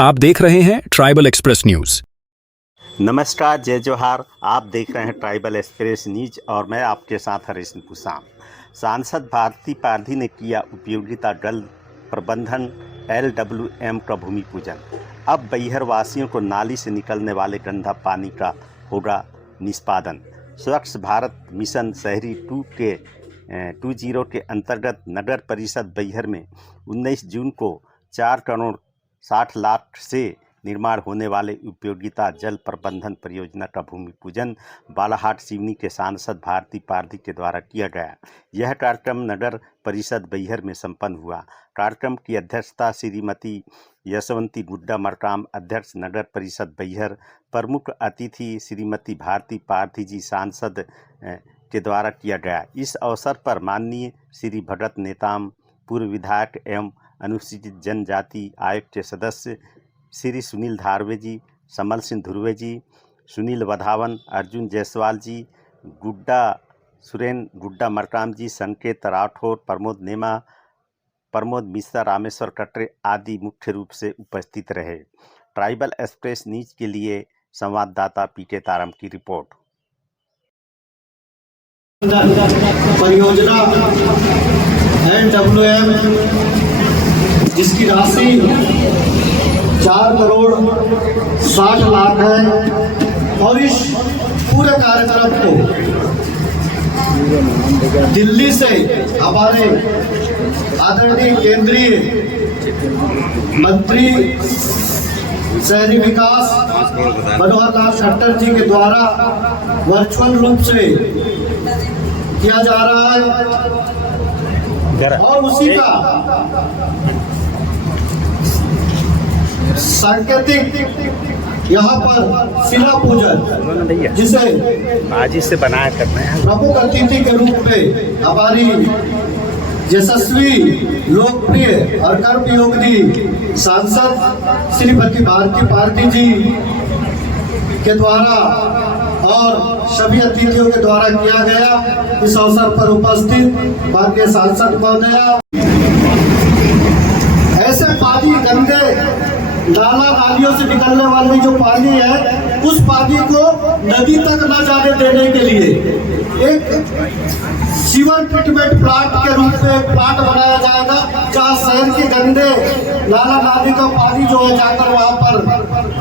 आप देख रहे हैं ट्राइबल एक्सप्रेस न्यूज। नमस्कार, जय जोहार। आप देख रहे हैं ट्राइबल एक्सप्रेस न्यूज और मैं आपके साथ हरीश पुसाम। सांसद भारती पारधी ने किया उपयोगिता जल प्रबंधन LWM का भूमि पूजन। अब बैहर वासियों को नाली से निकलने वाले गंदा पानी का होगा निष्पादन। स्वच्छ भारत मिशन शहरी 20 के अंतर्गत नगर परिषद बैहर में 19 जून को 4 करोड़ 60 लाख से निर्माण होने वाले उपयोगिता जल प्रबंधन परियोजना का भूमि पूजन बालाहाट सिवनी के सांसद भारती पारधी के द्वारा किया गया। यह कार्यक्रम नगर परिषद बैहर में संपन्न हुआ। कार्यक्रम की अध्यक्षता श्रीमती यशवंती गुड्डा मरकाम, अध्यक्ष नगर परिषद बैहर। प्रमुख अतिथि श्रीमती भारती पारधी जी सांसद के द्वारा किया गया। इस अवसर पर माननीय श्री भगत नेताम, पूर्व विधायक एवं अनुसूचित जनजाति आयोग के सदस्य श्री सुनील धारवे जी, समल सिंह धुर्वे जी, सुनील वधावन, अर्जुन जायसवाल जी, गुड्डा मरकाम जी, संकेत राठौर, प्रमोद नेमा, प्रमोद मिश्रा, रामेश्वर कटरे आदि मुख्य रूप से उपस्थित रहे। ट्राइबल एक्सप्रेस न्यूज के लिए संवाददाता पीके तारम की रिपोर्ट। परियोजना LWM जिसकी राशि 4 करोड़ 60 लाख है और इस पूरे कार्यक्रम को दिल्ली से हमारे आदरणीय केंद्रीय मंत्री शहरी विकास मनोहर लाल खट्टर जी के द्वारा वर्चुअल रूप से किया जा रहा है और उसी का सांकेतिक यहाँ पर शिला पूजन जिसे आज से बनाया करना है प्रमुख अतिथि के रूप में हमारी यशस्वी, लोकप्रिय और कर्मयोगी सांसद श्रीमती भारती पारधी जी के द्वारा और सभी अतिथियों के द्वारा किया गया। इस अवसर पर उपस्थित माननीय सांसद महोदया, ऐसे पानी गंदे नाला नालियों से निकलने वाली जो पानी है उस पानी को नदी तक न जाने देने के लिए एक सीवर ट्रीटमेंट प्लांट के रूप में एक प्लांट बनाया जाएगा, जहां शहर के गंदे नाला नाली का पानी जो है जाकर वहां पर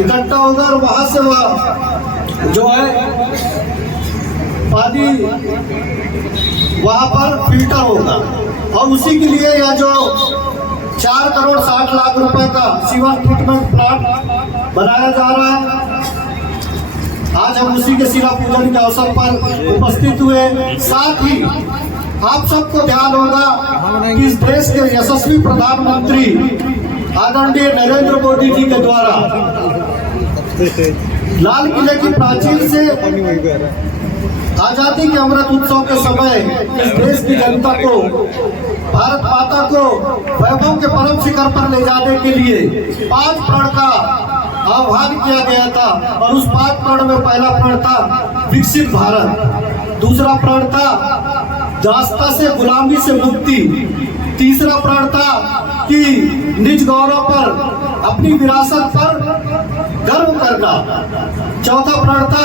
इकट्ठा होगा और वहां से वह जो है पानी वहां पर फिल्टर होगा और उसी के लिए यह जो 4 करोड़ 60 लाख रुपए का सीवर ट्रीटमेंट प्लांट बनाया जा रहा है। आज हम उसी के शिला पूजन के अवसर पर उपस्थित हुए। साथ ही आप सबको ध्यान होगा कि इस देश के यशस्वी प्रधानमंत्री आदरणीय नरेंद्र मोदी जी के द्वारा लाल किले की प्राचीर से आजादी के अमृत उत्सव के समय इस देश की जनता को, भारत माता को वैभव के परम शिखर पर ले जाने के लिए 5 प्रण का आह्वान किया गया था और उस 5 प्रण में पहला प्रण था विकसित भारत, दूसरा प्रण था दास्ता से गुलामी से मुक्ति, तीसरा प्रण था कि निज गौरव पर, अपनी विरासत पर गर्व करना, चौथा प्रण था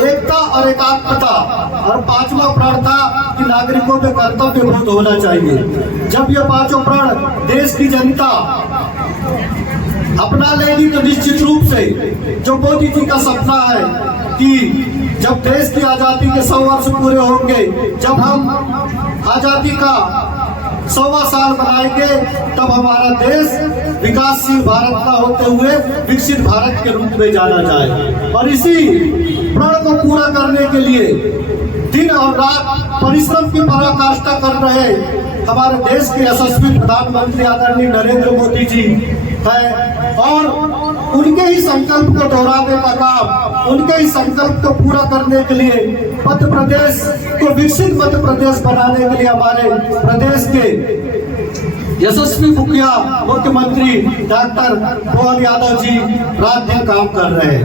एकता और एकात्मता और 5वां प्रण था कि नागरिकों में कर्तव्य बोध होना चाहिए। जब ये 5 प्रण देश की जनता अपना लेगी तो निश्चित रूप से जो मोदी जी का सपना है कि जब देश की आजादी के 100 वर्ष पूरे होंगे, जब हम आजादी का 100वां साल मनाएंगे, तब हमारा देश विकासशील भारत का होते हुए विकसित भारत के रूप में जाना जाए। और इसी प्रण को पूरा करने के लिए दिन और रात परिश्रम की पराकाष्ठा कर रहे हमारे देश के यशस्वी प्रधानमंत्री आदरणीय नरेंद्र मोदी जी है और उनके ही संकल्प को दोहराने का काम, उनके ही संकल्प को पूरा करने के लिए मध्य प्रदेश को विकसित मध्य प्रदेश बनाने के लिए हमारे प्रदेश के यशस्वी मुखिया मुख्यमंत्री डॉक्टर मोहन यादव जी रात दिन काम कर रहे हैं।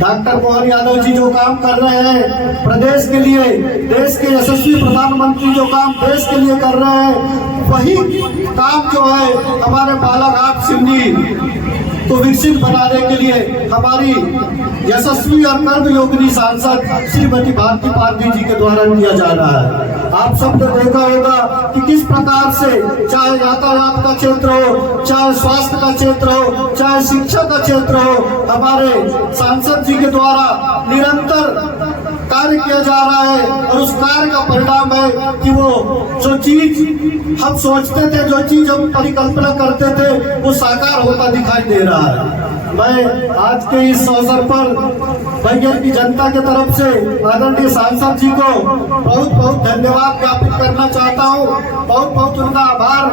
डॉक्टर मोहन यादव जी जो काम कर रहे हैं प्रदेश के लिए, देश के यशस्वी प्रधानमंत्री जो काम देश के लिए कर रहे हैं, वही काम जो है हमारे बालाघाट सिवनी को विकसित बनाने के लिए हमारी यशस्वी और कर्मयोगिनी सांसद श्रीमती भारती पारधी जी के द्वारा किया जा रहा है। आप सबने देखा होगा कि किस प्रकार से चाहे यातायात का क्षेत्र हो, चाहे स्वास्थ्य का क्षेत्र हो, चाहे शिक्षा का क्षेत्र हो, हमारे सांसद जी के द्वारा निरंतर कार्य किया जा रहा है। और उस कार्य का परिणाम है कि वो जो चीज हम सोचते थे, जो चीज हम परिकल्पना करते थे, वो साकार होता दिखाई दे रहा है। मैं आज के इस अवसर पर बैयर की जनता के तरफ से आदरणीय सांसद जी को बहुत बहुत धन्यवाद ज्ञापित करना चाहता हूँ। बहुत बहुत उनका आभार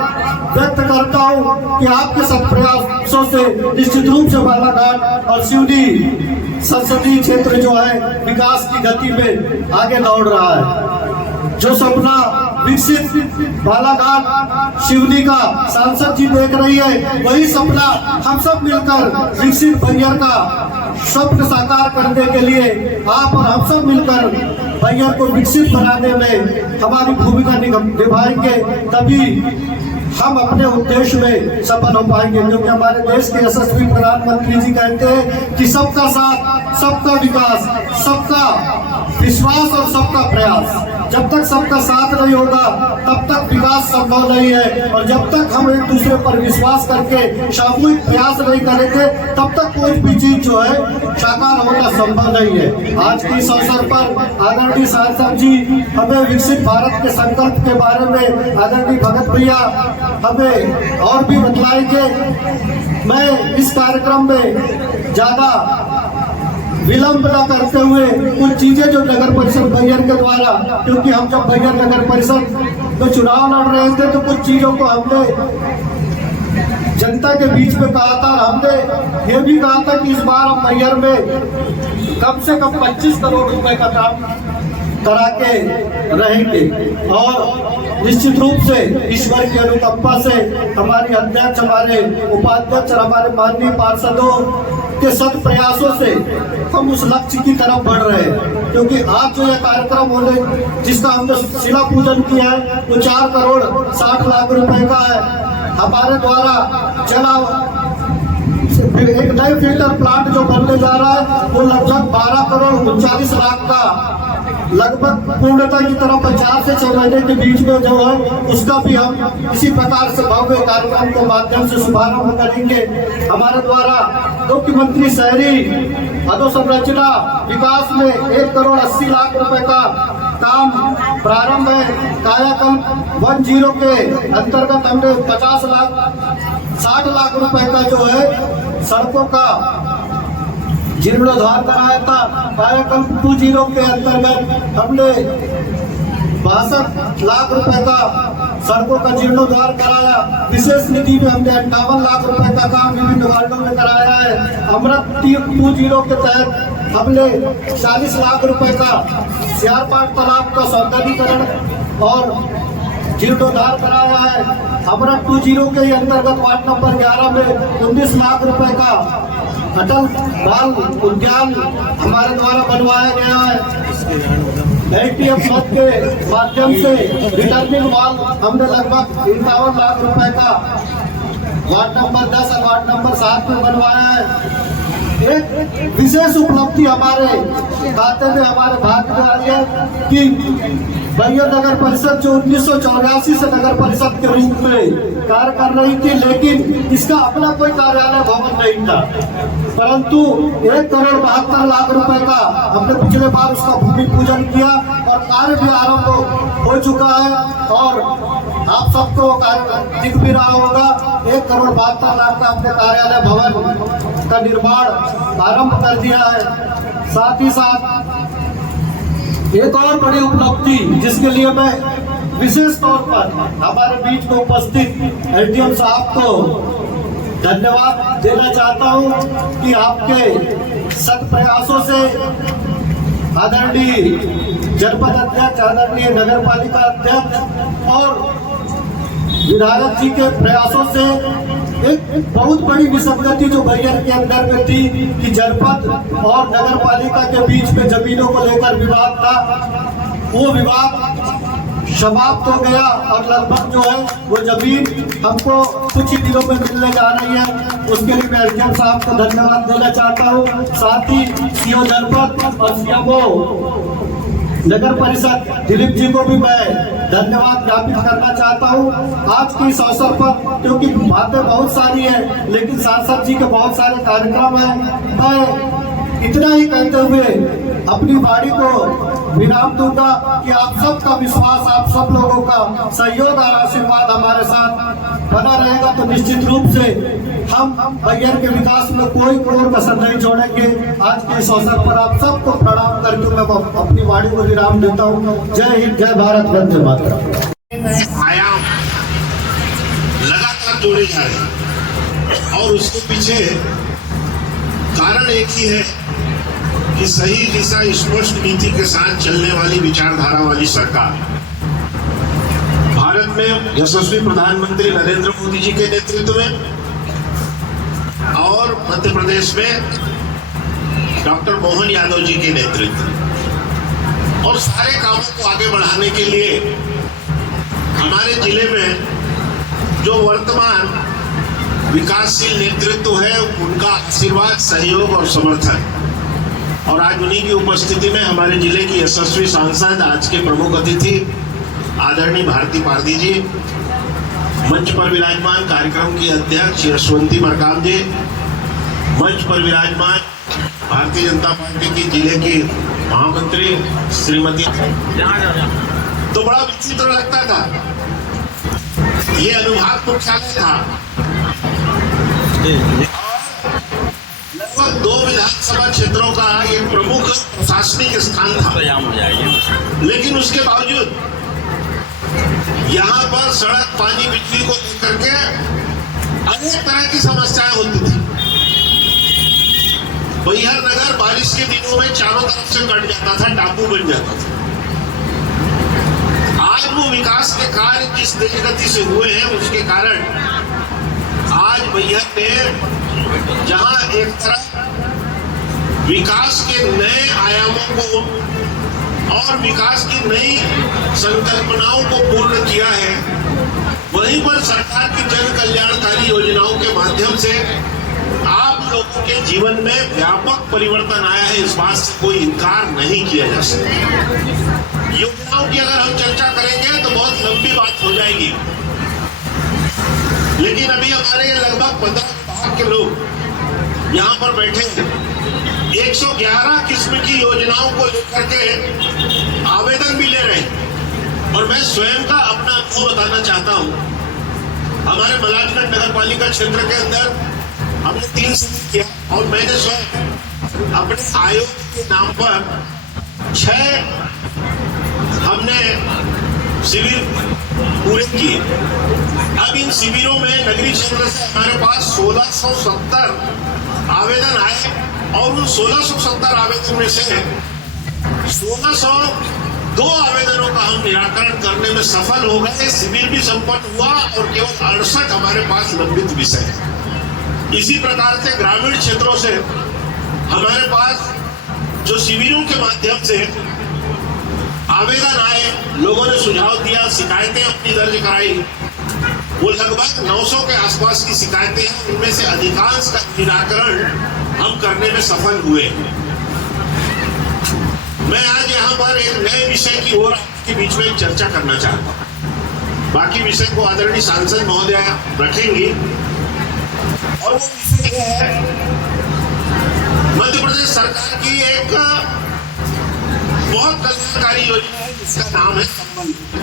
व्यक्त करता हूँ कि आपके सब प्रयासों से निश्चित रूप से बालाघाट और सिवनी संसदीय क्षेत्र जो है विकास की गति में आगे दौड़ रहा है। जो सपना विकसित बालाघाट सिवनी का सांसद जी देख रही है, वही सपना हम सब मिलकर विकसित बैयर का स्वप्न साकार करने के लिए आप और हम सब मिलकर बैयर को विकसित बनाने में हमारी भूमिका निभाएंगे, तभी हम अपने उद्देश्य में सफल हो पाएंगे। क्योंकि हमारे देश के यशस्वी प्रधानमंत्री जी कहते हैं कि सबका साथ, सबका विकास, सबका विश्वास और सबका प्रयास। जब तक सबका साथ नहीं होगा तब तक विकास संभव नहीं है, और जब तक हम एक दूसरे पर विश्वास करके सामूहिक प्रयास नहीं करेंगे तब तक कोई भी चीज जो है साकार होना संभव नहीं है। आज के इस अवसर पर आदरणीय सांसद जी हमें विकसित भारत के संकल्प के बारे में आदरणीय भगत भैया हमें और भी बतलाएंगे। मैं इस कार्यक्रम में ज्यादा विलंब न करते हुए कुछ चीजें जो नगर परिषद बैयर के द्वारा, क्योंकि हम जब बैयर नगर परिषद में चुनाव लड़ रहे थे तो कुछ चीजों को हमने जनता के बीच में कहा था। हमने ये भी कहा था कि इस बार हम बैयर में कम से कम 25 करोड़ रुपए का काम करा के रहेंगे। और निश्चित रूप से ईश्वर की अनुकंपा से हमारी अध्यक्ष, हमारे उपाध्यक्ष और हमारे माननीय पार्षदों के सत प्रयासों से हम उस लक्ष्य की तरफ बढ़ रहे हैं। क्योंकि आज जो यह कार्यक्रम होने जिसका हमने शिला पूजन किया है वो 4 करोड़ 60 लाख रुपए का है। हमारे द्वारा चला एक नए फिल्टर प्लांट जो बनने जा रहा है वो लगभग 12 करोड़ 39 लाख का लगभग पूर्णता की तरफ 4 से 6 महीने के बीच में जो है उसका भी हम इसी प्रकार से भव्य कार्यक्रम के माध्यम से शुभारंभ करेंगे। हमारे द्वारा मुख्यमंत्री शहरी अधोसंरचना विकास में 1 करोड़ 80 लाख रुपए का काम प्रारंभ है। कायाकल्प 10 के अंतर्गत हमने 60 लाख रुपए का जो है सड़कों का जीर्णोद्धार कराया था। कायाकल्प 20 के अंतर्गत हमने 62 लाख रुपए का सड़कों का जीर्णोद्धार कराया। विशेष निधि में हमने 58 लाख रुपए का काम विभिन्न वार्डों में कराया है। अमृत 20 के तहत हमने 40 लाख रुपए का सियारपाट तालाब का सौंदर्यीकरण और जीर्णोद्धार कराया है। अमृत 20 के अंतर्गत वार्ड नंबर 11 में 19 लाख रुपए का अटल बाल उद्यान हमारे द्वारा बनवाया गया है। एटीएफ मत के माध्यम से रिटर्निंग वॉल हमने लगभग 51 लाख रुपए का वार्ड नंबर 10 और वार्ड नंबर 7 में बनवाया है। एक विशेष उपलब्धि हमारे खाते में हमारे भाग्य में आई है कि बैयर नगर परिषद जो 1984 से नगर परिषद के रूप में कार्य कर रही थी, लेकिन इसका अपना कोई कार्यालय भवन नहीं था, परंतु 1 करोड़ 72 लाख रुपए का हमने पिछले बार उसका भूमि पूजन किया और कार्य भी आरंभ हो चुका है। और आप सबको कार्य दिख भी रहा होगा, 1 करोड़ 72 लाख का हमने कार्यालय भवन का निर्माण आरंभ कर दिया है। साथ ही साथ एक और बड़ी उपलब्धि जिसके लिए मैं विशेष तौर पर हमारे बीच में उपस्थित एडीएम साहब को धन्यवाद देना चाहता हूं कि आपके सत प्रयासों से आदरणीय जनपद अध्यक्ष, आदरणीय नगर पालिका अध्यक्ष और विधायक जी के प्रयासों से एक बहुत बड़ी विसंगति जो बैयर के अंदर में थी कि जनपद और नगर पालिका के बीच में जमीनों को लेकर विवाद था, वो विवाद समाप्त हो गया और लगभग जो है वो जमीन हमको कुछ ही दिनों में मिलने जा रही है। उसके लिए मैं एसडीएम साहब को धन्यवाद देना चाहता हूँ, साथ ही सीओ जनपद और सीएमओ नगर परिषद दिलीप जी को भी मैं धन्यवाद ज्ञापित करना चाहता हूँ आज के इस अवसर पर, क्योंकि बातें बहुत सारी है लेकिन सांसद जी के बहुत सारे कार्यक्रम है। मैं इतना ही कहते हुए अपनी वाणी को विराम दूंगा कि आप सबका विश्वास, आप सब लोगों का सहयोग और आशीर्वाद हमारे साथ बना रहेगा तो निश्चित रूप से हम बैयर के विकास में कोई कसर नहीं छोड़ेंगे। आज के इस अवसर पर आप सबको प्रणाम करके मैं अपनी वाणी को विराम देता हूँ। जय हिंद, जय भारत, वंदे मातरम। आयाम लगातार जोड़े जा रहे हैं और उसके पीछे कारण एक ही है कि सही दिशा स्पष्ट नीति के साथ चलने वाली विचारधारा वाली सरकार भारत में यशस्वी प्रधानमंत्री नरेंद्र मोदी जी के नेतृत्व में और मध्य प्रदेश में डॉक्टर मोहन यादव जी के नेतृत्व और सारे कामों को आगे बढ़ाने के लिए हमारे जिले में जो वर्तमान विकासशील नेतृत्व है उनका आशीर्वाद, सहयोग और समर्थन। और आज उन्हीं की उपस्थिति में हमारे जिले की यशस्वी सांसद, आज के प्रमुख अतिथि आदरणीय भारती पारधी जी, मंच पर विराजमान कार्यक्रम की अध्यक्ष यशवंती मरकाम जी, मंच पर विराजमान भारतीय जनता पार्टी की जिले की महामंत्री श्रीमती, तो बड़ा विचित्र लगता था। ये अनुभाग मुख्यालय था, लगभग 2 विधानसभा क्षेत्रों का एक प्रमुख प्रशासनिक स्थान था, लेकिन उसके बावजूद यहाँ पर सड़क, पानी, बिजली को लेकर के अनेक तरह की समस्याएं होती थी। बैहर नगर बारिश के दिनों में चारों तरफ से कट जाता था, टापू बन जाता था। आज वो विकास के कार्य जिस तेज गति से हुए हैं उसके कारण आज बैहर ने जहां एक तरफ विकास के नए आयामों को और विकास की नई संकल्पनाओं को पूर्ण किया है, वहीं पर सरकार की जन कल्याणकारी योजनाओं के माध्यम से आप लोगों के जीवन में व्यापक परिवर्तन आया है। इस बात से कोई इनकार नहीं किया जा सकता। योजनाओं की अगर हम चर्चा करेंगे तो बहुत लंबी बात हो जाएगी, लेकिन अभी हमारे लगभग 15 विभाग के लोग यहाँ पर बैठे हैं। 111 किस्म की योजनाओं को लेकर के आवेदन भी ले रहे हैं और मैं स्वयं का अपना अनुभव बताना चाहता हूँ। हमारे मलाजगंज नगर पालिका क्षेत्र के अंदर हमने 3 शिविर किया और मैंने स्वयं अपने आयोग के नाम पर 6 हमने शिविर पूरे किए। अब इन शिविरों में नगरीय क्षेत्र से हमारे पास 1670 आवेदन आए और उन 1670 आवेदन में से 1602 आवेदनों का हम निराकरण करने में सफल हो गए। शिविर भी संपन्न हुआ और केवल 68 हमारे पास लंबित विषय है। इसी प्रकार से ग्रामीण क्षेत्रों से हमारे पास जो शिविरों के माध्यम से आवेदन आए, लोगों ने सुझाव दिया, शिकायतें अपनी दर्ज कराई, वो लगभग 900 के आसपास की शिकायतें हैं। उनमें से अधिकांश का निराकरण हम करने में सफल हुए। मैं आज यहाँ पर एक नए विषय की ओर आपके बीच में चर्चा करना चाहता हूँ। बाकी विषय को आदरणीय सांसद महोदय रखेंगी और वो विषय यह है मध्य प्रदेश सरकार की एक बहुत कल्याणकारी योजना है जिसका नाम है संबल योजना।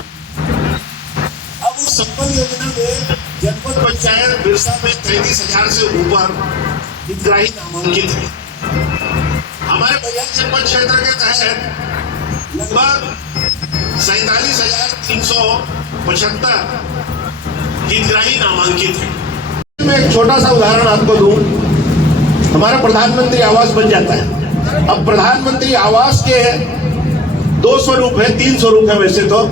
अब उस संबल योजना में जनपद पंचायत बिरसा में 33,000 से ऊपर हितग्राही नामांकित है। हमारे बैहर जनपद क्षेत्र के तहत लगभग 47,375 हितग्राही नामांकित है। मैं एक छोटा सा उदाहरण आपको दूं, हमारा प्रधानमंत्री आवास बन जाता है। अब प्रधानमंत्री आवास के 2 स्वरूप है, 3 स्वरूप है वैसे तो।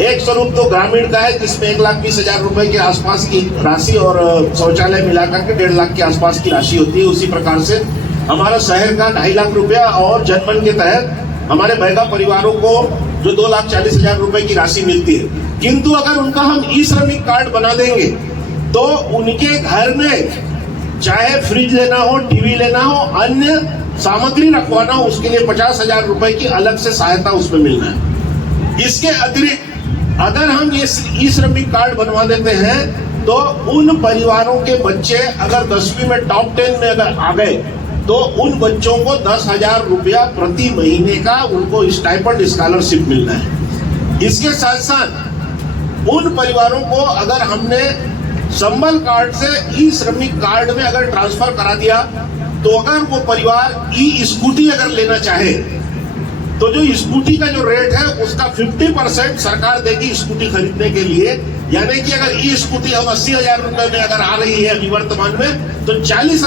एक स्वरूप तो ग्रामीण का है जिसमें 1,20,000 रुपए के आसपास की राशि और शौचालय मिलाकर के 1.5 लाख के आसपास की राशि होती है। उसी प्रकार से हमारा शहर का 2.5 लाख रुपया और जनमन के तहत हमारे बैगा परिवारों को जो 2,40,000 रुपए की राशि मिलती है, किंतु अगर उनका हम ई श्रमिक कार्ड बना देंगे तो उनके घर में चाहे फ्रिज लेना हो, टीवी लेना हो, अन्य सामग्री रखवाना हो, उसके लिए 50,000 रुपए की अलग से सहायता उसमें मिलना है। इसके अतिरिक्त अगर हम ये ई श्रमिक कार्ड बनवा देते हैं तो उन परिवारों के बच्चे अगर 10वीं में टॉप 10 में अगर आ गए तो उन बच्चों को 10,000 रुपया प्रति महीने का उनको स्टाइपेंड स्कॉलरशिप मिलना है। इसके साथ साथ उन परिवारों को अगर हमने संबल कार्ड से ई श्रमिक कार्ड में अगर ट्रांसफर करा दिया तो अगर वो परिवार ई स्कूटी अगर लेना चाहे तो जो स्कूटी का जो रेट है उसका 50% सरकार देगी स्कूटी खरीदने के लिए। यानी कि अगर ई स्कूटी हम 80,000 रुपए में अगर आ रही है अभी वर्तमान में तो 40,000